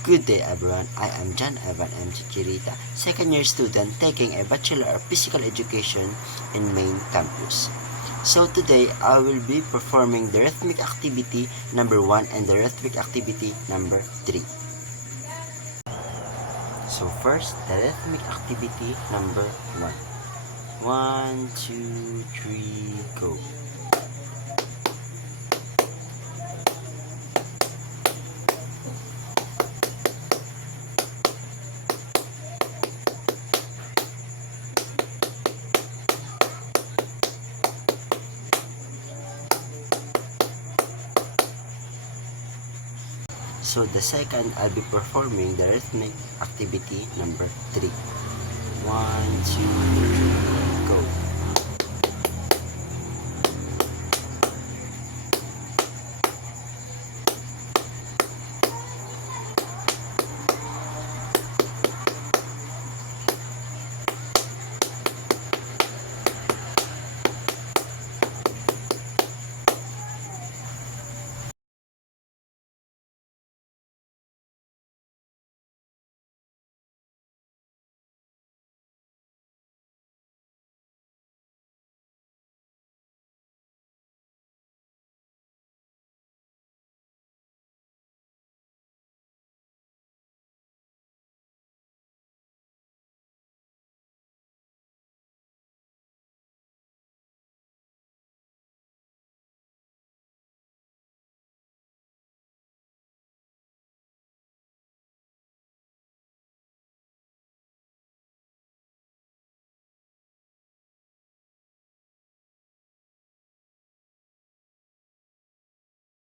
Good day everyone, I am John Evan M. Chichirita, second year student taking a Bachelor of Physical Education in main campus. So today, I will be performing the rhythmic activity number 1 and the rhythmic activity number 3. So first, the rhythmic activity number 1. 1, 2, 3, go. So the second, I'll be performing the rhythmic activity number 3. 1, 2, 3.